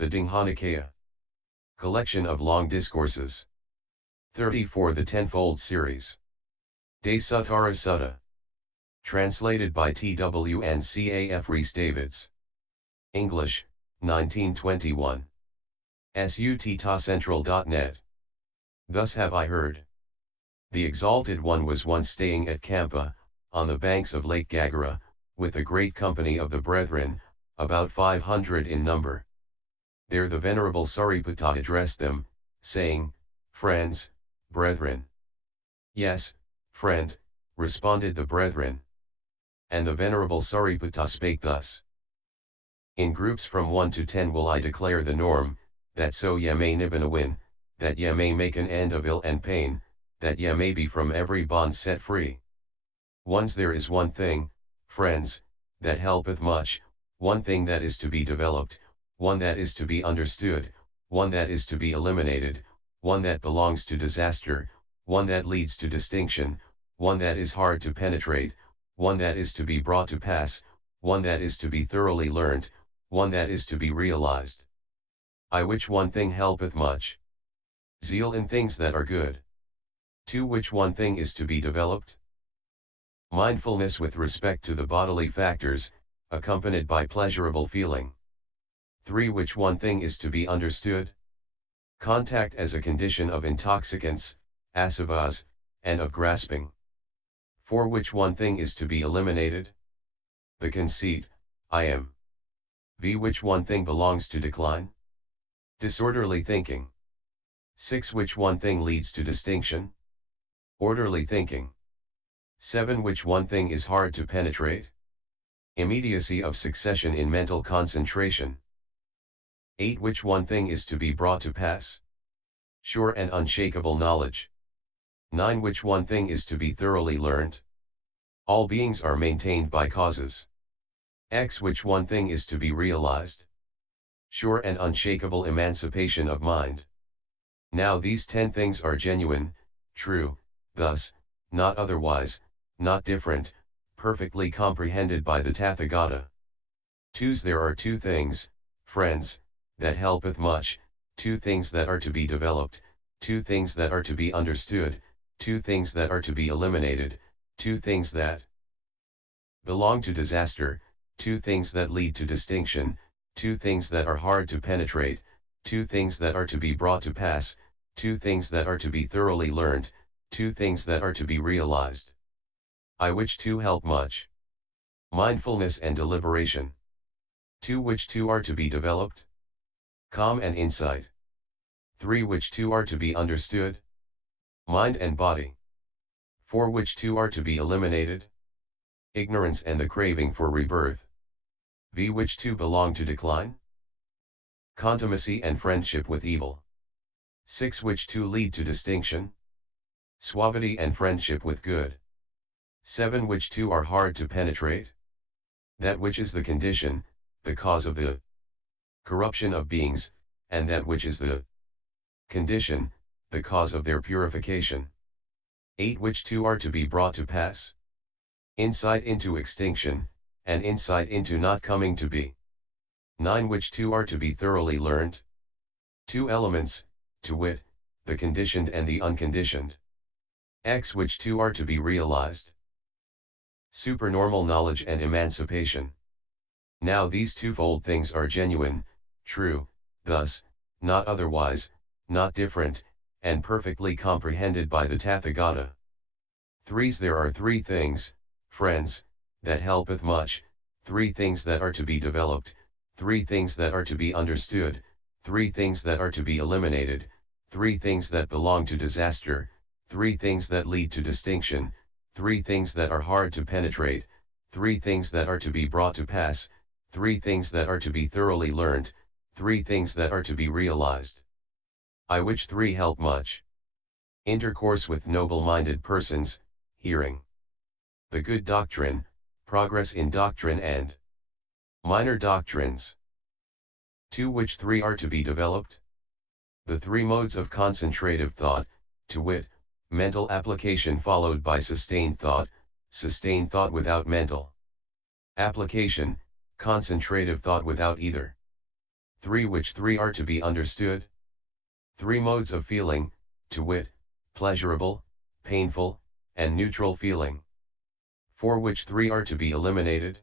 The Digha Nikaya. Collection of Long Discourses. 34 The Tenfold Series. Dasuttara Sutta. Translated by T.W. and C.A.F. Rhys Davids. English, 1921. Suttacentral.net. Thus have I heard. The Exalted One was once staying at Kampa, on the banks of Lake Gagara, with a great company of the brethren, about 500 in number. There the Venerable Sariputta addressed them, saying, "Friends, brethren." "Yes, friend," responded the brethren. And the Venerable Sariputta spake thus: "In groups from 1 to 10 will I declare the norm, that so ye may nibbana win, that ye may make an end of ill and pain, that ye may be from every bond set free. Once there is one thing, friends, that helpeth much, one thing that is to be developed, one that is to be understood, one that is to be eliminated, one that belongs to disaster, one that leads to distinction, one that is hard to penetrate, one that is to be brought to pass, one that is to be thoroughly learnt, one that is to be realized. I which one thing helpeth much? Zeal in things that are good. 2 Which one thing is to be developed? Mindfulness with respect to the bodily factors, accompanied by pleasurable feeling. 3 Which one thing is to be understood? Contact as a condition of intoxicants, asavas, and of grasping. 4 Which one thing is to be eliminated? The conceit, I am. Which one thing belongs to decline? Disorderly thinking. 6 Which one thing leads to distinction? Orderly thinking. 7 Which one thing is hard to penetrate? Immediacy of succession in mental concentration. 8 Which one thing is to be brought to pass? Sure and unshakable knowledge. 9 Which one thing is to be thoroughly learned? All beings are maintained by causes. X Which one thing is to be realized? Sure and unshakable emancipation of mind. Now these 10 things are genuine, true, thus, not otherwise, not different, perfectly comprehended by the Tathagata. 2 There are 2 things, friends, that helpeth much, 2 things that are to be developed, 2 things that are to be understood, 2 things that are to be eliminated, 2 things that belong to disaster, 2 things that lead to distinction, 2 things that are hard to penetrate, 2 things that are to be brought to pass, 2 things that are to be thoroughly learned, 2 things that are to be realized. I which 2 help much? Mindfulness and deliberation. 2 Which 2 are to be developed? Calm and insight. 3 Which 2 are to be understood? Mind and body. 4 Which 2 are to be eliminated? Ignorance and the craving for rebirth. Which 2 belong to decline? Contumacy and friendship with evil. 6 Which 2 lead to distinction? Suavity and friendship with good. 7 Which 2 are hard to penetrate? That which is the condition, the cause of the corruption of beings, and that which is the condition, the cause of their purification. 8 Which 2 are to be brought to pass? Insight into extinction, and insight into not coming to be. 9 Which 2 are to be thoroughly learned? 2 elements, to wit, the conditioned and the unconditioned. X Which 2 are to be realized? Supernormal knowledge and emancipation. Now these twofold things are genuine, true, thus, not otherwise, not different, and perfectly comprehended by the Tathagata. 3 There are 3 things, friends, that helpeth much, 3 things that are to be developed, 3 things that are to be understood, 3 things that are to be eliminated, 3 things that belong to disaster, 3 things that lead to distinction, 3 things that are hard to penetrate, 3 things that are to be brought to pass, 3 things that are to be thoroughly learned, 3 things that are to be realized. I which 3 help much? Intercourse with noble-minded persons, hearing the good doctrine, progress in doctrine and minor doctrines. 2 Which 3 are to be developed? The 3 modes of concentrative thought, to wit, mental application followed by sustained thought without mental application, concentrative thought without either. 3 which 3 are to be understood. 3 modes of feeling, to wit, pleasurable, painful, and neutral feeling. 4 which 3 are to be eliminated.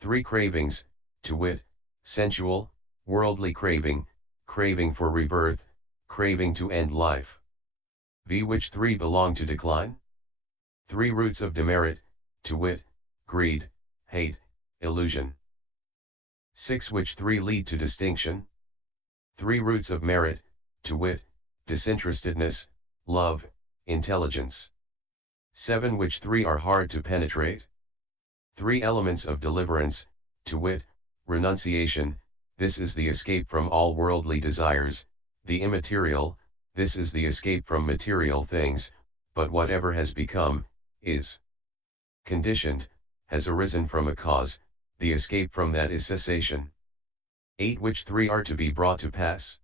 3 cravings, to wit, sensual, worldly craving, craving for rebirth, craving to end life. V which 3 belong to decline. 3 roots of demerit, to wit, greed, hate, illusion. 6 which 3 lead to distinction. 3 roots of merit, to wit, disinterestedness, love, intelligence. 7 which 3 are hard to penetrate. 3 elements of deliverance, to wit, renunciation, this is the escape from all worldly desires, the immaterial, this is the escape from material things, but whatever has become, is conditioned, has arisen from a cause, the escape from that is cessation. 8 which 3 are to be brought to pass.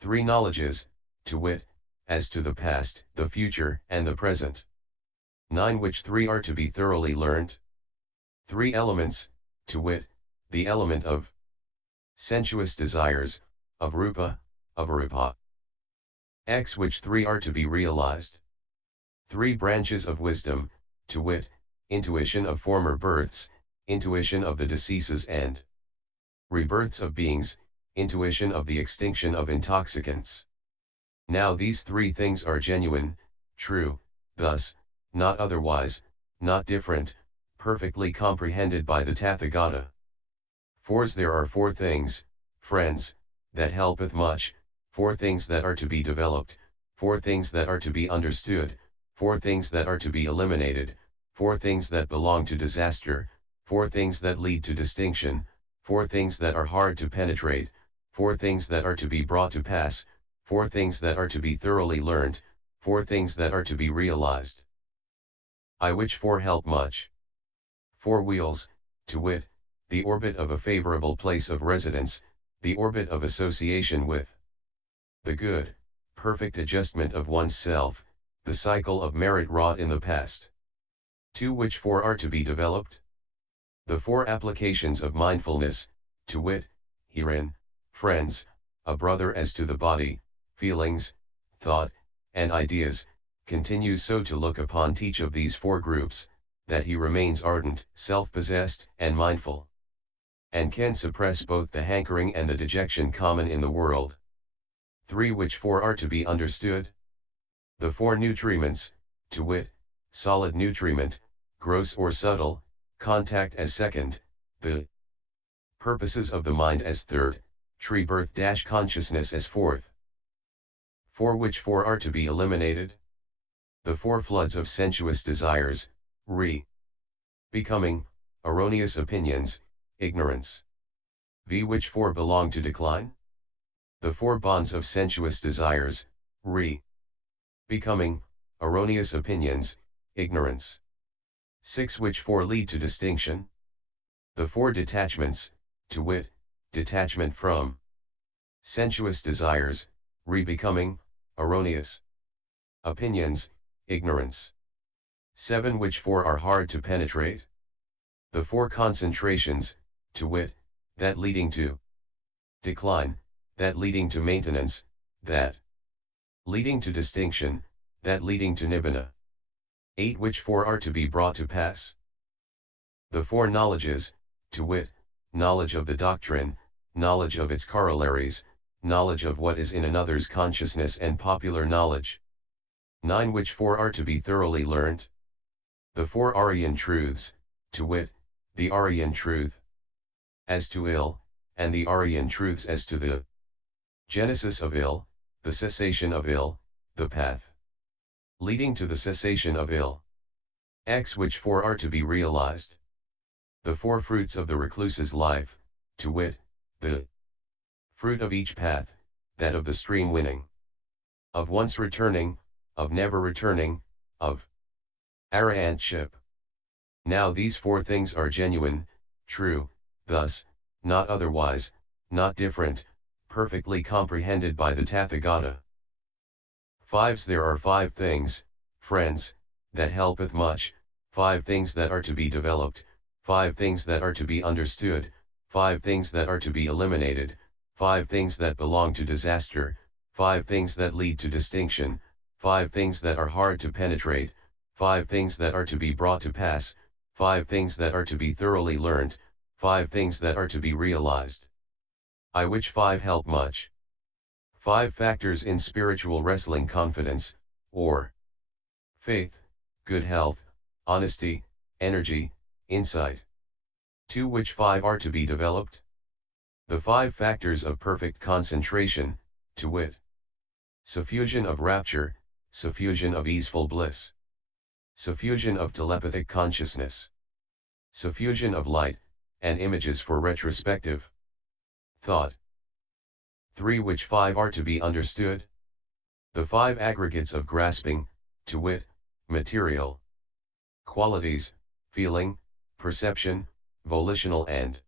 3 knowledges, to wit, as to the past, the future, and the present. 9 which 3 are to be thoroughly learned. 3 elements, to wit, the element of sensuous desires, of rupa, of arupa. X which 3 are to be realized. 3 branches of wisdom, to wit, intuition of former births, intuition of the deceases and rebirths of beings, intuition of the extinction of intoxicants. Now these 3 things are genuine, true, thus, not otherwise, not different, perfectly comprehended by the Tathagata. 4s there are 4 things, friends, that helpeth much, 4 things that are to be developed, 4 things that are to be understood, 4 things that are to be eliminated, 4 things that belong to disaster, 4 things that lead to distinction, 4 things that are hard to penetrate, 4 things that are to be brought to pass, 4 things that are to be thoroughly learned, 4 things that are to be realized. I which 4 help much. 4 wheels, to wit, the orbit of a favorable place of residence, the orbit of association with the good, perfect adjustment of one's self, the cycle of merit wrought in the past. 2 which 4 are to be developed. The 4 applications of mindfulness, to wit, herein, friends, a brother as to the body, feelings, thought, and ideas, continues so to look upon each of these 4 groups, that he remains ardent, self-possessed, and mindful, and can suppress both the hankering and the dejection common in the world. 3 which 4 are to be understood. The 4 nutriments, to wit, solid nutriment, gross or subtle, contact as second, the purposes of the mind as third, tree birth - consciousness as fourth. 4 which 4 are to be eliminated. The 4 floods of sensuous desires, becoming, erroneous opinions, ignorance. V which 4 belong to decline. The 4 bonds of sensuous desires, becoming, erroneous opinions, ignorance. 6 which 4 lead to distinction. The 4 detachments, to wit, detachment from sensuous desires, becoming, erroneous opinions, ignorance. 7 which 4 are hard to penetrate. The 4 concentrations, to wit, that leading to decline, that leading to maintenance, that leading to distinction, that leading to nibbana. 8 which 4 are to be brought to pass. The 4 knowledges, to wit, knowledge of the doctrine, knowledge of its corollaries, knowledge of what is in another's consciousness and popular knowledge. 9 which 4 are to be thoroughly learned. The 4 Aryan truths, to wit, the Aryan truth as to ill, and the Aryan truths as to the genesis of ill, the cessation of ill, the path leading to the cessation of ill. X which 4 are to be realized. The 4 fruits of the recluse's life, to wit, the fruit of each path, that of the stream winning, of once returning, of never returning, of arahantship. Now these 4 things are genuine, true, thus, not otherwise, not different, perfectly comprehended by the Tathagata. 5s there are 5 things, friends, that helpeth much, 5 things that are to be developed, 5 things that are to be understood, 5 things that are to be eliminated, 5 things that belong to disaster, 5 things that lead to distinction, 5 things that are hard to penetrate, 5 things that are to be brought to pass, 5 things that are to be thoroughly learnt, 5 things that are to be realized. I which 5 help much. 5 factors in spiritual wrestling: confidence, or faith, good health, honesty, energy, insight. 2 which 5 are to be developed. The 5 factors of perfect concentration, to wit: suffusion of rapture, suffusion of easeful bliss, suffusion of telepathic consciousness, suffusion of light, and images for retrospective thought. 3 which 5 are to be understood. The 5 aggregates of grasping, to wit: material qualities, feeling, perception, volitional and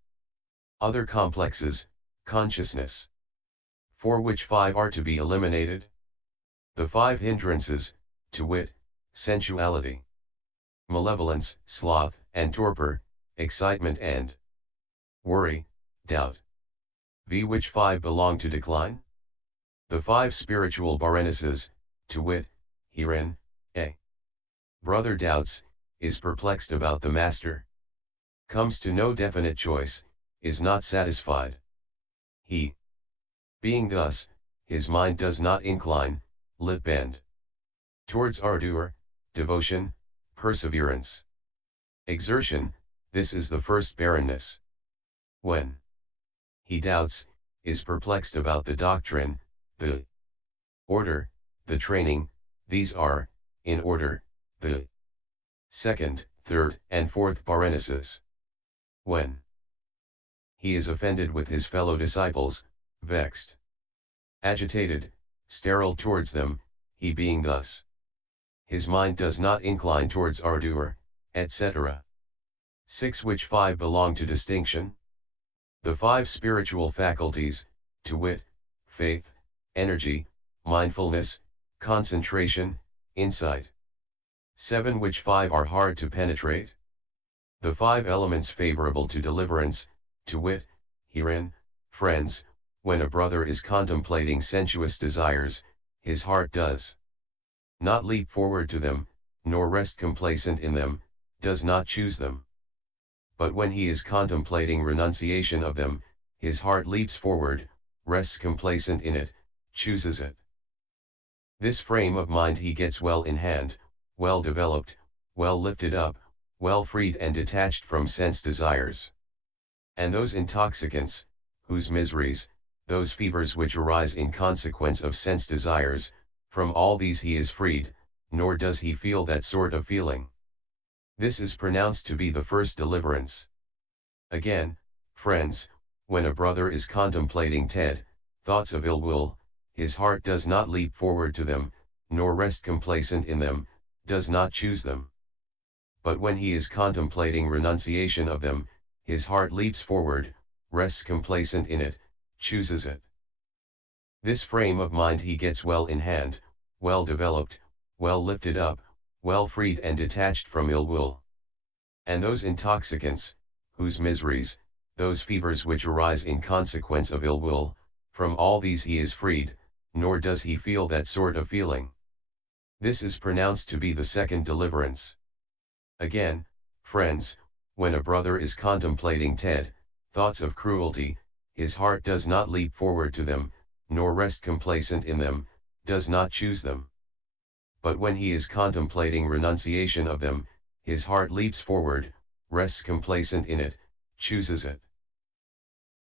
other complexes, consciousness. 4 which 5 are to be eliminated. The 5 hindrances, to wit: sensuality, malevolence, sloth and torpor, excitement and worry, doubt. V which 5 belong to decline. The 5 spiritual Bharanas, to wit: herein, a brother doubts, is perplexed about the master, comes to no definite choice, is not satisfied. He, being thus, his mind does not incline, lit bend, towards ardor, devotion, perseverance, exertion. This is the first barrenness. When he doubts, is perplexed about the doctrine, the order, the training, these are, in order, the second, third, and fourth Bharanas. When he is offended with his fellow disciples, vexed, agitated, sterile towards them, he being thus, his mind does not incline towards ardor, etc. 6 which 5 belong to distinction. The 5 spiritual faculties, to wit: faith, energy, mindfulness, concentration, insight. 7 which 5 are hard to penetrate. The 5 elements favorable to deliverance, to wit: herein, friends, when a brother is contemplating sensuous desires, his heart does not leap forward to them, nor rest complacent in them, does not choose them. But when he is contemplating renunciation of them, his heart leaps forward, rests complacent in it, chooses it. This frame of mind he gets well in hand, well developed, well lifted up, well freed and detached from sense desires. And those intoxicants, whose miseries, those fevers which arise in consequence of sense desires, from all these he is freed, nor does he feel that sort of feeling. This is pronounced to be the first deliverance. Again, friends, when a brother is contemplating thoughts of ill will, his heart does not leap forward to them, nor rest complacent in them, does not choose them. But when he is contemplating renunciation of them, his heart leaps forward, rests complacent in it, chooses it. This frame of mind he gets well in hand, well developed, well lifted up, well freed and detached from ill will. And those intoxicants, whose miseries, those fevers which arise in consequence of ill will, from all these he is freed, nor does he feel that sort of feeling. This is pronounced to be the second deliverance. Again, friends, when a brother is contemplating thoughts of cruelty, his heart does not leap forward to them, nor rest complacent in them, does not choose them. But when he is contemplating renunciation of them, his heart leaps forward, rests complacent in it, chooses it.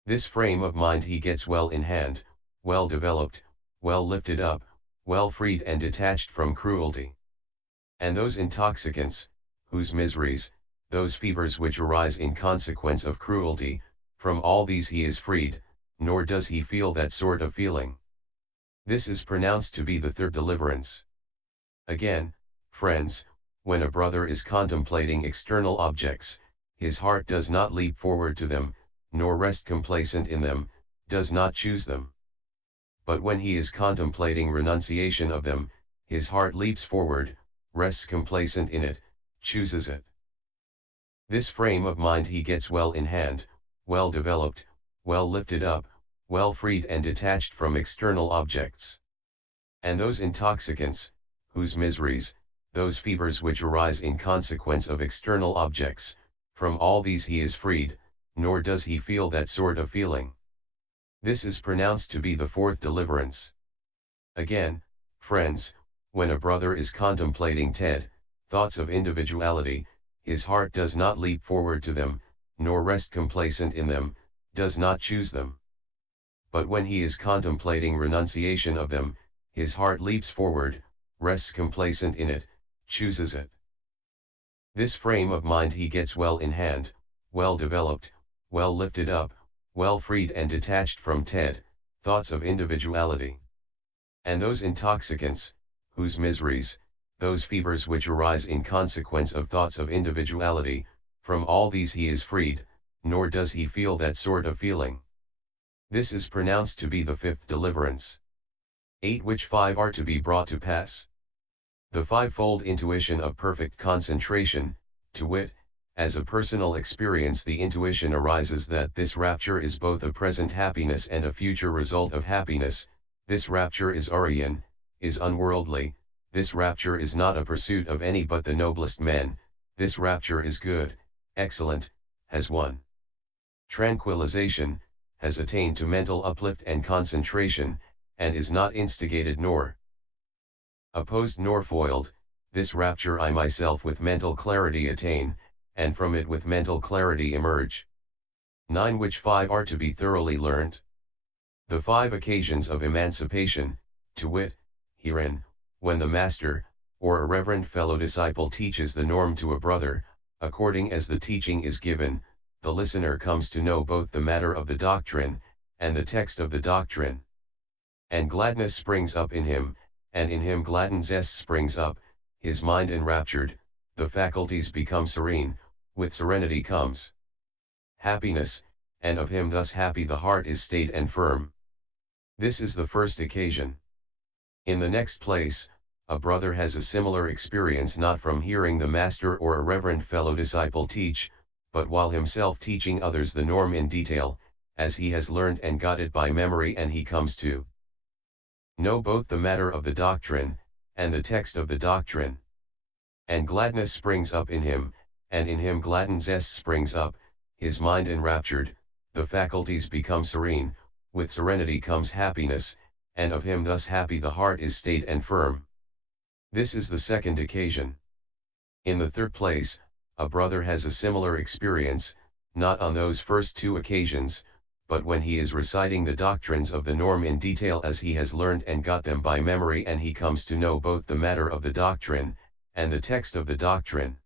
This frame of mind he gets well in hand, well developed, well lifted up, well freed and detached from cruelty. And those intoxicants, whose miseries, those fevers which arise in consequence of cruelty, from all these he is freed, nor does he feel that sort of feeling. This is pronounced to be the third deliverance. Again, friends, when a brother is contemplating external objects, his heart does not leap forward to them, nor rest complacent in them, does not choose them. But when he is contemplating renunciation of them, his heart leaps forward, rests complacent in it, chooses it. This frame of mind he gets well in hand, well developed, well lifted up, well freed and detached from external objects. And those intoxicants, whose miseries, those fevers which arise in consequence of external objects, from all these he is freed, nor does he feel that sort of feeling. This is pronounced to be the fourth deliverance. Again, friends, when a brother is contemplating thoughts of individuality, his heart does not leap forward to them, nor rest complacent in them, does not choose them. But when he is contemplating renunciation of them, his heart leaps forward, rests complacent in it, chooses it. This frame of mind he gets well in hand, well developed, well lifted up, well freed and detached from thoughts of individuality. And those intoxicants, whose miseries, those fevers which arise in consequence of thoughts of individuality, from all these he is freed, nor does he feel that sort of feeling. This is pronounced to be the fifth deliverance. 8. Which 5 are to be brought to pass? The fivefold intuition of perfect concentration, to wit, as a personal experience the intuition arises that this rapture is both a present happiness and a future result of happiness, this rapture is Aryan, is unworldly, this rapture is not a pursuit of any but the noblest men, this rapture is good, excellent, has won tranquilization, has attained to mental uplift and concentration, and is not instigated nor opposed nor foiled, this rapture I myself with mental clarity attain, and from it with mental clarity emerge. 9. Which 5 are to be thoroughly learnt? The 5 occasions of emancipation, to wit, herein, when the master, or a reverend fellow disciple teaches the norm to a brother, according as the teaching is given, the listener comes to know both the matter of the doctrine, and the text of the doctrine. And gladness springs up in him, and in him gladden zest springs up, his mind enraptured, the faculties become serene, with serenity comes happiness, and of him thus happy the heart is stayed and firm. This is the first occasion. In the next place, a brother has a similar experience not from hearing the master or a reverend fellow disciple teach, but while himself teaching others the norm in detail, as he has learned and got it by memory, and he comes to know both the matter of the doctrine, and the text of the doctrine. And gladness springs up in him, and in him gladden zest springs up, his mind enraptured, the faculties become serene, with serenity comes happiness, and of him thus happy the heart is stayed and firm. This is the second occasion. In the third place, a brother has a similar experience, not on those first 2 occasions, but when he is reciting the doctrines of the norm in detail as he has learned and got them by memory, and he comes to know both the matter of the doctrine, and the text of the doctrine.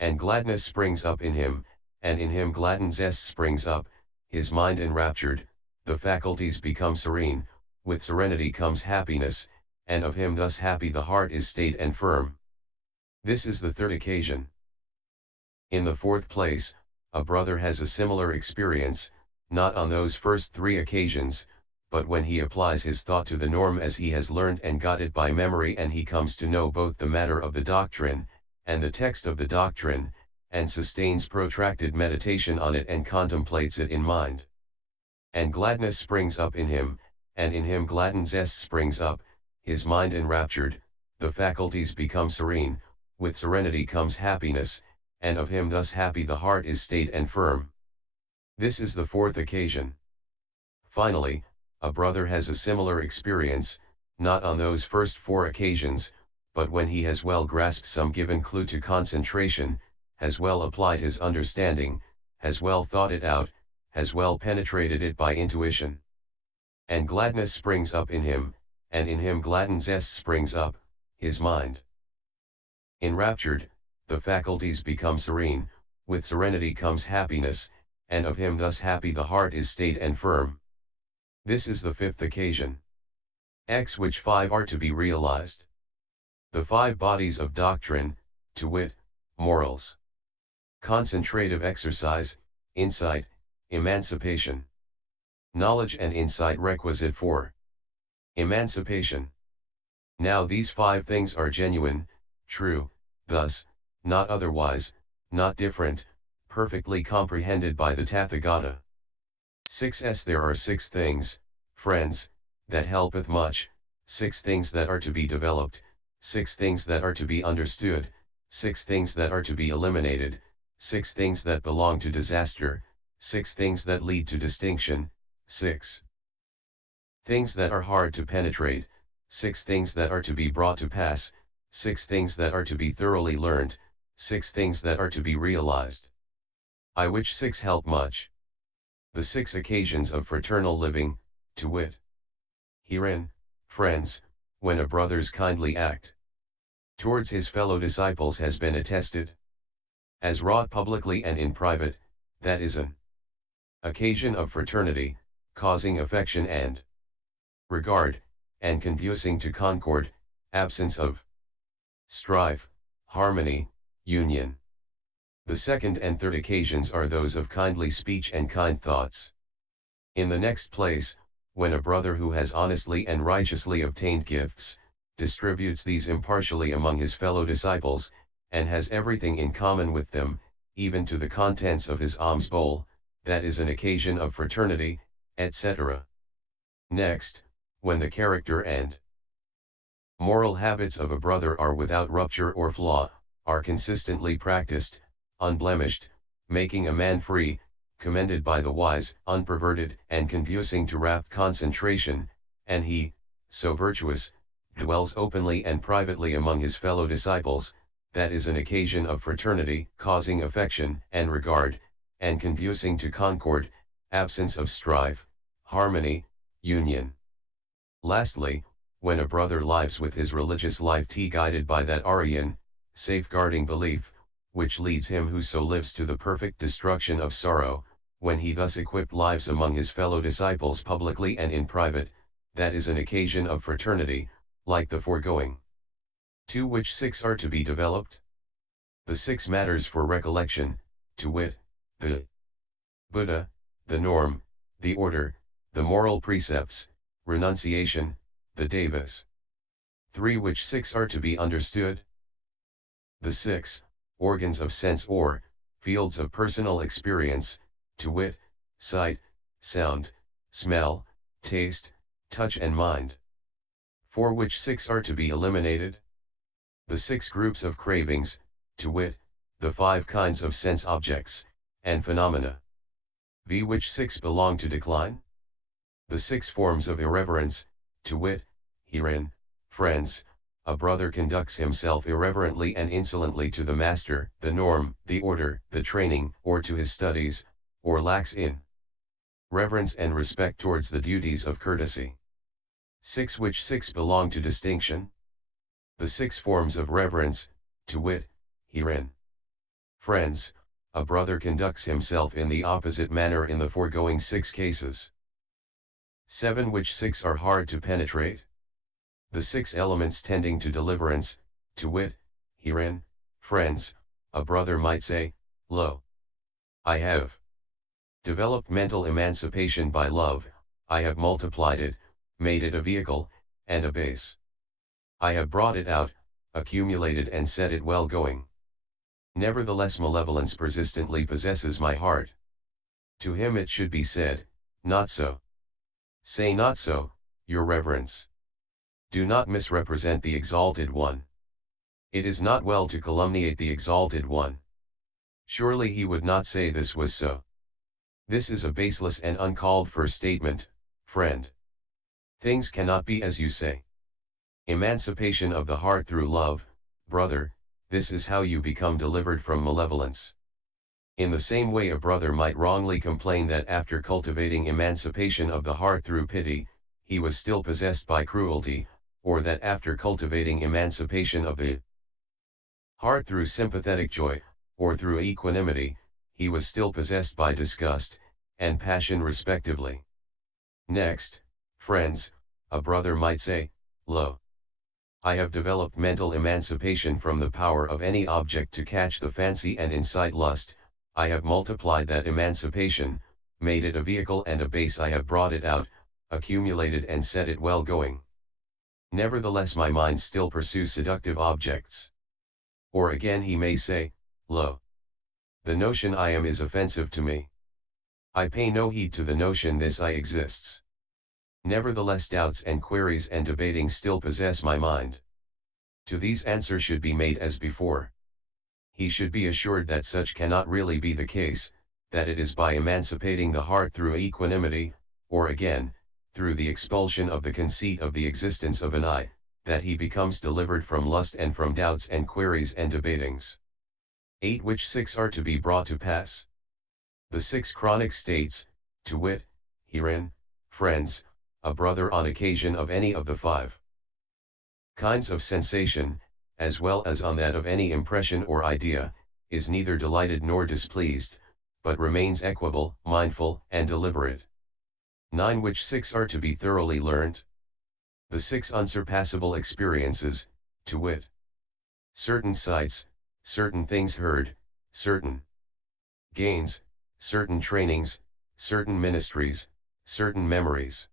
And gladness springs up in him, and in him gladden zest springs up, his mind enraptured, the faculties become serene, with serenity comes happiness, and of him thus happy the heart is stayed and firm. This is the third occasion. In the fourth place, a brother has a similar experience, not on those first 3 occasions, but when he applies his thought to the norm as he has learned and got it by memory, and he comes to know both the matter of the doctrine, and the text of the doctrine, and sustains protracted meditation on it and contemplates it in mind. And gladness springs up in him, and in him gladden zest springs up, his mind enraptured, the faculties become serene, with serenity comes happiness, and of him thus happy the heart is stayed and firm. This is the fourth occasion. Finally, a brother has a similar experience, not on those first 4 occasions, but when he has well grasped some given clue to concentration, has well applied his understanding, has well thought it out, has well penetrated it by intuition. And gladness springs up in him, and in him gladden zest springs up, his mind enraptured, the faculties become serene, with serenity comes happiness, and of him thus happy the heart is stayed and firm. This is the fifth occasion. X. Which 5 are to be realized? The 5 bodies of doctrine, to wit, morals, concentrative exercise, insight, emancipation. Knowledge and insight requisite for emancipation. Now these 5 things are genuine, true, thus, not otherwise, not different, perfectly comprehended by the Tathagata. 6s There are 6 things, friends, that helpeth much, 6 things that are to be developed, 6 things that are to be understood, 6 things that are to be eliminated, 6 things that belong to disaster, 6 things that lead to distinction, 6 things that are hard to penetrate, 6 things that are to be brought to pass, 6 things that are to be thoroughly learned, 6 things that are to be realized. I which 6 help much. The 6 occasions of fraternal living, to wit. Herein, friends, when a brother's kindly act towards his fellow disciples has been attested, as wrought publicly and in private, that is an occasion of fraternity, causing affection and regard, and conducing to concord, absence of strife, harmony, union. The second and third occasions are those of kindly speech and kind thoughts. In the next place, when a brother who has honestly and righteously obtained gifts, distributes these impartially among his fellow disciples, and has everything in common with them, even to the contents of his alms bowl, that is an occasion of fraternity, etc. Next, when the character and moral habits of a brother are without rupture or flaw, are consistently practiced, unblemished, making a man free, commended by the wise, unperverted, and conducing to rapt concentration, and he, so virtuous, dwells openly and privately among his fellow disciples, that is an occasion of fraternity, causing affection and regard, and conducing to concord, absence of strife, harmony, union. Lastly, when a brother lives with his religious life guided by that Aryan, safeguarding belief, which leads him who so lives to the perfect destruction of sorrow, when he thus equipped lives among his fellow disciples publicly and in private, that is an occasion of fraternity, like the foregoing. To which 6 are to be developed? The 6 matters for recollection, to wit, the Buddha, the norm, the order, the moral precepts, renunciation, the devas. 3 Which 6 are to be understood? The 6 organs of sense or fields of personal experience, to wit, sight, sound, smell, taste, touch and mind. 4 Which 6 are to be eliminated? The 6 groups of cravings, to wit, the 5 kinds of sense objects, and phenomena. Which 6 belong to decline? The 6 forms of irreverence, to wit, herein, friends, a brother conducts himself irreverently and insolently to the master, the norm, the order, the training, or to his studies, or lacks in reverence and respect towards the duties of courtesy. 6 Which 6 belong to distinction? The 6 forms of reverence, to wit, herein, friends, a brother conducts himself in the opposite manner in the foregoing 6 cases. 7 Which 6 are hard to penetrate? The 6 elements tending to deliverance, to wit, herein, friends, a brother might say, lo, I have developed mental emancipation by love, I have multiplied it, made it a vehicle, and a base. I have brought it out, accumulated and set it well going. Nevertheless malevolence persistently possesses my heart. To him it should be said, not so. Say not so, your reverence. Do not misrepresent the Exalted One. It is not well to calumniate the Exalted One. Surely he would not say this was so. This is a baseless and uncalled for statement, friend. Things cannot be as you say. Emancipation of the heart through love, brother, this is how you become delivered from malevolence. In the same way a brother might wrongly complain that after cultivating emancipation of the heart through pity, he was still possessed by cruelty, or that after cultivating emancipation of the heart through sympathetic joy, or through equanimity, he was still possessed by disgust and passion respectively. Next, friends, a brother might say, lo, I have developed mental emancipation from the power of any object to catch the fancy and incite lust, I have multiplied that emancipation, made it a vehicle and a base, I have brought it out, accumulated and set it well going. Nevertheless my mind still pursues seductive objects. Or again he may say, lo, the notion I am is offensive to me. I pay no heed to the notion this I exists. Nevertheless doubts and queries and debating still possess my mind. To these answer should be made as before. He should be assured that such cannot really be the case, that it is by emancipating the heart through equanimity, or again, through the expulsion of the conceit of the existence of an I, that he becomes delivered from lust and from doubts and queries and debatings. 8. Which 6 are to be brought to pass? The 6 chronic states, to wit, herein, friends, a brother on occasion of any of the 5 kinds of sensation, as well as on that of any impression or idea, is neither delighted nor displeased, but remains equable, mindful, and deliberate. 9. Which 6 are to be thoroughly learnt? The 6 unsurpassable experiences, to wit, certain sights, certain things heard, certain gains, certain trainings, certain ministries, certain memories.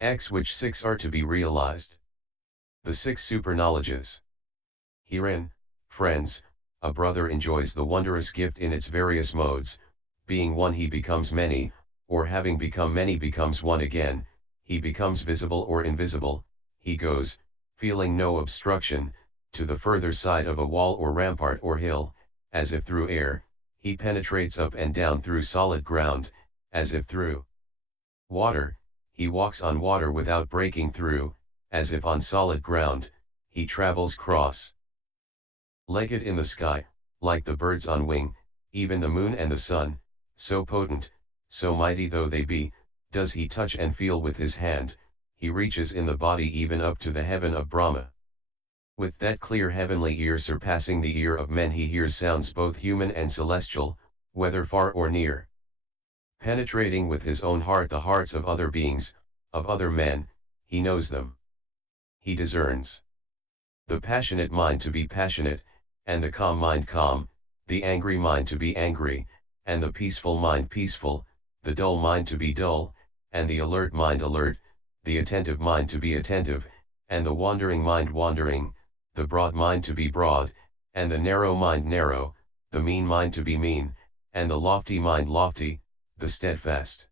X. Which 6 are to be realized? The 6 superknowledges. Herein, friends, a brother enjoys the wondrous gift in its various modes. Being one he becomes many, or having become many becomes one again, he becomes visible or invisible, he goes, feeling no obstruction, to the further side of a wall or rampart or hill, as if through air, he penetrates up and down through solid ground, as if through water, he walks on water without breaking through, as if on solid ground, he travels cross-legged in the sky, like the birds on wing, even the moon and the sun, so potent, so mighty though they be, does he touch and feel with his hand, he reaches in the body even up to the heaven of Brahma. With that clear heavenly ear surpassing the ear of men he hears sounds both human and celestial, whether far or near. Penetrating with his own heart the hearts of other beings, of other men, he knows them. He discerns the passionate mind to be passionate, and the calm mind calm, the angry mind to be angry, and the peaceful mind peaceful, the dull mind to be dull, and the alert mind alert, the attentive mind to be attentive, and the wandering mind wandering, the broad mind to be broad, and the narrow mind narrow, the mean mind to be mean, and the lofty mind lofty, the steadfast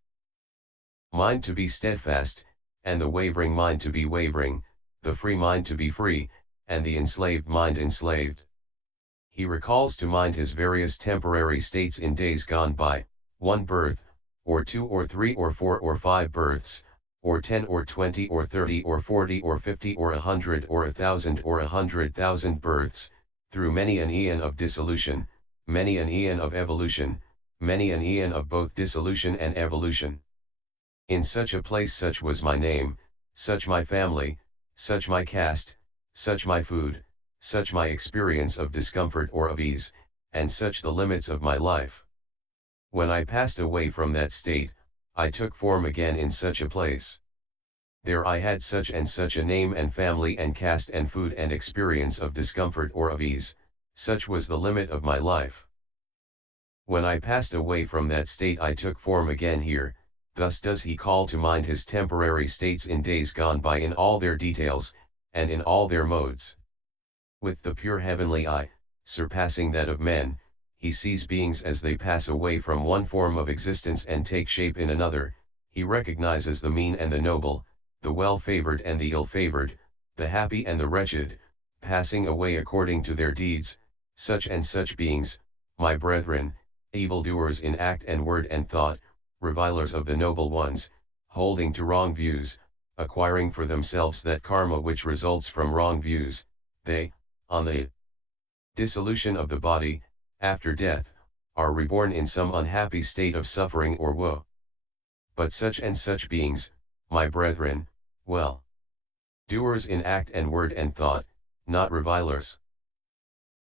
mind to be steadfast, and the wavering mind to be wavering, the free mind to be free, and the enslaved mind enslaved. He recalls to mind his various temporary states in days gone by, 1 birth, or 2 or 3 or 4 or 5 births, or 10 or 20 or 30 or 40 or 50 or 100 or 1,000 or 100,000 births, through many an eon of dissolution, many an eon of evolution, many an eon of both dissolution and evolution. In such a place such was my name, such my family, such my caste, such my food, such my experience of discomfort or of ease, and such the limits of my life. When I passed away from that state, I took form again in such a place. There I had such and such a name and family and caste and food and experience of discomfort or of ease, such was the limit of my life. When I passed away from that state I took form again here. Thus does he call to mind his temporary states in days gone by in all their details, and in all their modes. With the pure heavenly eye, surpassing that of men, he sees beings as they pass away from one form of existence and take shape in another, he recognizes the mean and the noble, the well-favored and the ill-favored, the happy and the wretched, passing away according to their deeds, such and such beings, my brethren, evildoers in act and word and thought, revilers of the noble ones, holding to wrong views, acquiring for themselves that karma which results from wrong views, they, on the dissolution of the body, after death, are reborn in some unhappy state of suffering or woe. But such and such beings, my brethren, well doers in act and word and thought, not revilers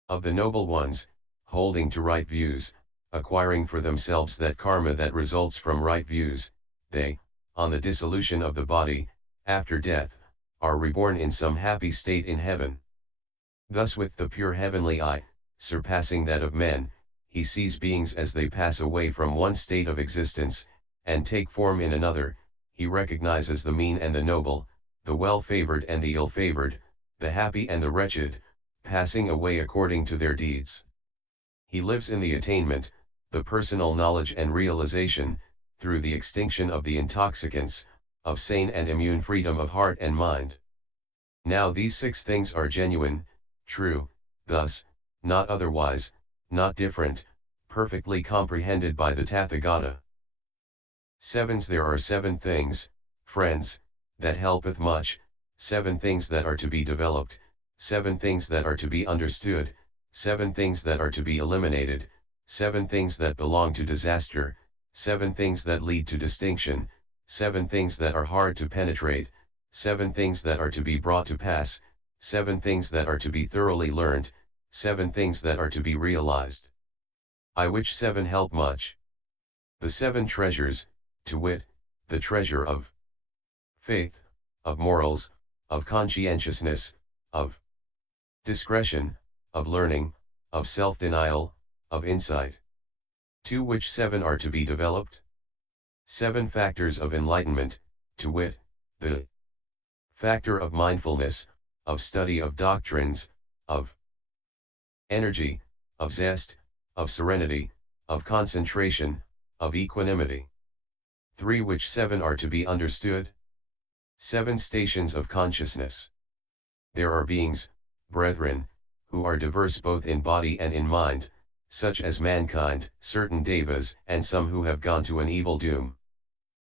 of the noble ones, holding to right views, acquiring for themselves that karma that results from right views, they, on the dissolution of the body, after death, are reborn in some happy state in heaven. Thus with the pure heavenly eye, surpassing that of men, he sees beings as they pass away from one state of existence, and take form in another, he recognizes the mean and the noble, the well-favored and the ill-favored, the happy and the wretched, passing away according to their deeds. He lives in the attainment, the personal knowledge and realization, through the extinction of the intoxicants, of sane and immune freedom of heart and mind. Now these 6 things are genuine, true, thus, not otherwise, not different, perfectly comprehended by the Tathagata. 7s There are 7 things, friends, that helpeth much, 7 things that are to be developed, 7 things that are to be understood, 7 things that are to be eliminated, 7 things that belong to disaster, 7 things that lead to distinction, 7 things that are hard to penetrate, 7 things that are to be brought to pass, 7 things that are to be thoroughly learned, 7 things that are to be realized. I which 7 help much. The 7 treasures, to wit, the treasure of faith, of morals, of conscientiousness, of discretion, of learning, of self-denial, of insight. To which 7 are to be developed? 7 factors of enlightenment, to wit, the factor of mindfulness, of study of doctrines, of energy, of zest, of serenity, of concentration, of equanimity. 3 Which 7 are to be understood? 7 stations of consciousness. There are beings, brethren, who are diverse both in body and in mind, such as mankind, certain devas, and some who have gone to an evil doom.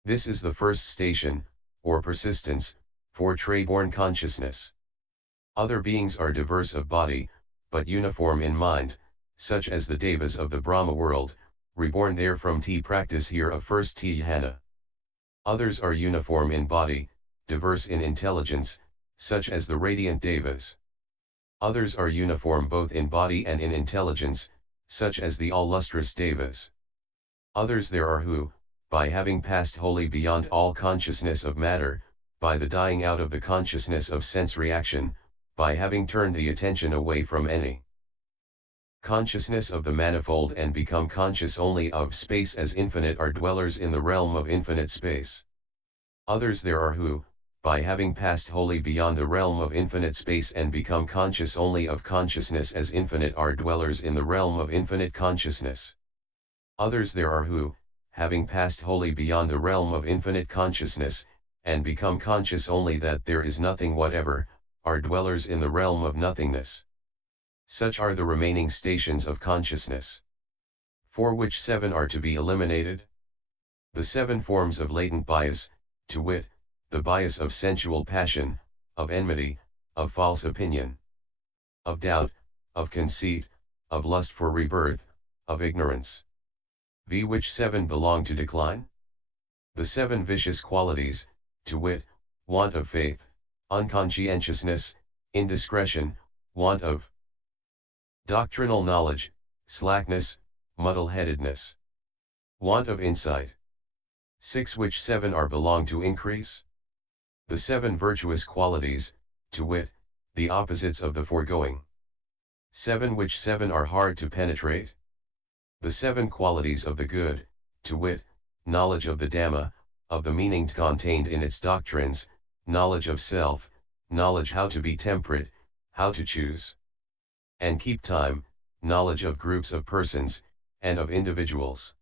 This is the first station, or persistence, for trade-born consciousness. Other beings are diverse of body, but uniform in mind, such as the devas of the Brahma world, reborn there from practice here of first dhyana. Others are uniform in body, diverse in intelligence, such as the radiant devas. Others are uniform both in body and in intelligence, such as the all-lustrous devas. Others there are who, by having passed wholly beyond all consciousness of matter, by the dying out of the consciousness of sense reaction, by having turned the attention away from any consciousness of the manifold and become conscious only of space as infinite, are dwellers in the realm of infinite space. Others there are who, by having passed wholly beyond the realm of infinite space and become conscious only of consciousness as infinite, are dwellers in the realm of infinite consciousness. Others there are who, having passed wholly beyond the realm of infinite consciousness, and become conscious only that there is nothing whatever, are dwellers in the realm of nothingness. Such are the remaining stations of consciousness. For which 7 are to be eliminated? The 7 forms of latent bias, to wit, the bias of sensual passion, of enmity, of false opinion, of doubt, of conceit, of lust for rebirth, of ignorance. Which 7 belong to decline? The 7 vicious qualities, to wit, want of faith, unconscientiousness, indiscretion, want of doctrinal knowledge, slackness, muddle-headedness, want of insight. 6 Which 7 are belong to increase? The 7 virtuous qualities, to wit, the opposites of the foregoing. 7 Which 7 are hard to penetrate? The 7 qualities of the good, to wit, knowledge of the Dhamma, of the meaning contained in its doctrines, knowledge of self, knowledge how to be temperate, how to choose and keep time, knowledge of groups of persons, and of individuals.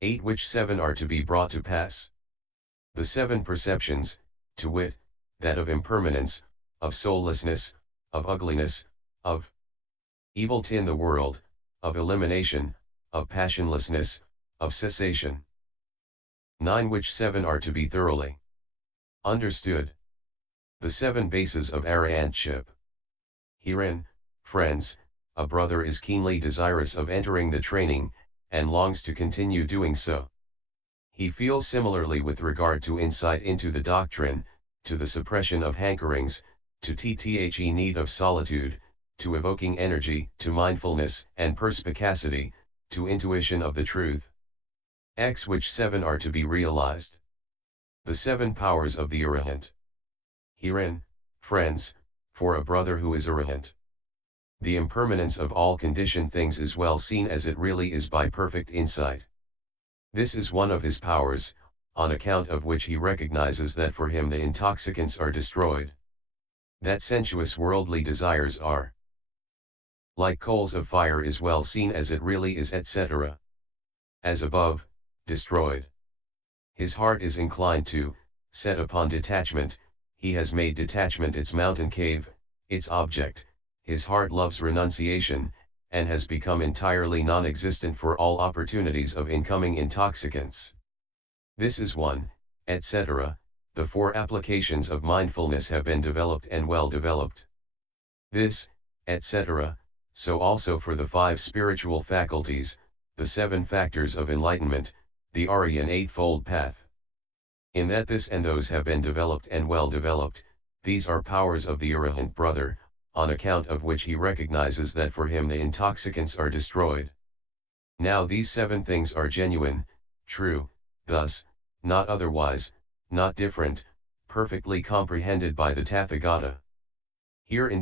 8 Which 7 are to be brought to pass? The 7 perceptions, to wit, that of impermanence, of soullessness, of ugliness, of evil in the world, of elimination, of passionlessness, of cessation. 9 Which 7 are to be thoroughly understood? The 7 bases of arahantship. Herein, friends, a brother is keenly desirous of entering the training, and longs to continue doing so. He feels similarly with regard to insight into the doctrine, to the suppression of hankerings, to the need of solitude, to evoking energy, to mindfulness and perspicacity, to intuition of the truth. Which 7 are to be realized? The 7 powers of the Arahant. Herein, friends, for a brother who is Arahant, the impermanence of all conditioned things is well seen as it really is by perfect insight. This is one of his powers, on account of which he recognizes that for him the intoxicants are destroyed. That sensuous worldly desires are like coals of fire is well seen as it really is, etc. As above, destroyed. His heart is inclined to, set upon detachment, he has made detachment its mountain cave, its object, his heart loves renunciation, and has become entirely non-existent for all opportunities of incoming intoxicants. This is one, etc. The four applications of mindfulness have been developed and well developed. This, etc. So also for the five spiritual faculties, the 7 factors of enlightenment, the Aryan Eightfold Path. In that this and those have been developed and well developed, these are powers of the Arahant brother, on account of which he recognizes that for him the intoxicants are destroyed. Now these 7 things are genuine, true, thus, not otherwise, not different, perfectly comprehended by the Tathagata. Here in